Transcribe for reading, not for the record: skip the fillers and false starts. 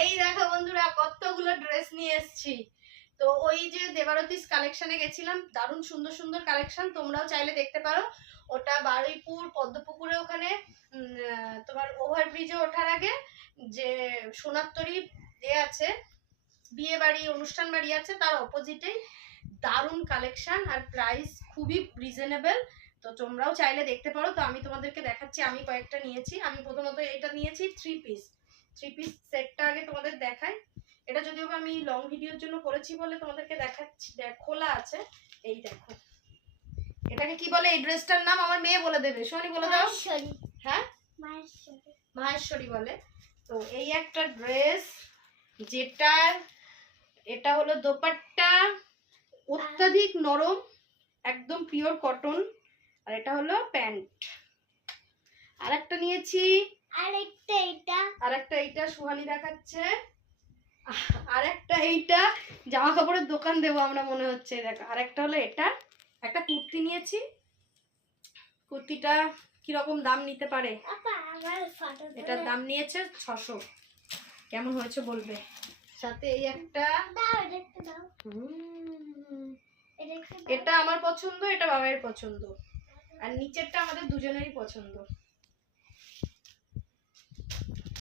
এই দেখো বন্ধুরা কতগুলো ড্রেস নিয়ে এসেছি। তো ওই যে দেবারতিস কালেকশনে গেছিলাম, দারুণ সুন্দর সুন্দর কালেকশন, তোমরাও চাইলে দেখতে পারো। ওটা বারুইপুর পদ্মপুকুরে, ওখানে তোমার ওভারব্রিজে ওঠার আগে যে সোনারতরী আছে, বিয়ে বাড়ি অনুষ্ঠান বাড়ি আছে, তার অপোজিটেই দারুণ কালেকশন আর প্রাইস খুবই রিজনেবল। তো তোমরাও চাইলে দেখতে পারো। তো আমি তোমাদেরকে দেখাচ্ছি, আমি কয়েকটা নিয়েছি। আমি প্রথমত এটা নিয়েছি থ্রি পিস সেটটা আগে তোমাদের দেখাই। এটা যদিও আমি লং ভিডিওর জন্য করেছি বলে তোমাদেরকে দেখাচ্ছি, খোলা আছে। এই দেখো, এটাকে কি বলে? এই ড্রেসটার নাম আমার মেয়ে বলে দেবে। সোনি বলে দাও। হ্যাঁ, মাহেশ্বরী বলে। তো এই একটা ড্রেস, যেটার এটা হলো দোপাট্টা, অত্যাধিক নরম, একদম পিওর কটন। আর এটা হলো প্যান্ট। আরেকটা নিয়েছি, আরেকটা এইটা সুহানি দেখাচ্ছে। আরেকটা এইটা জামা কাপড়ের দোকান দেবো আমরা মনে হচ্ছে। দেখো, আরেকটা হলো এটা। একটা কুর্তি নিয়েছি। কুর্তিটা কিরকম দাম নিতে পারে? এটার দাম নিয়েছে 600। কেমন হয়েছে বলবে। সাথে এই একটা, এটা আমার পছন্দ, এটা বাবাইয়ের পছন্দ, আর নিচেরটা আমাদের দুজনেরই পছন্দ।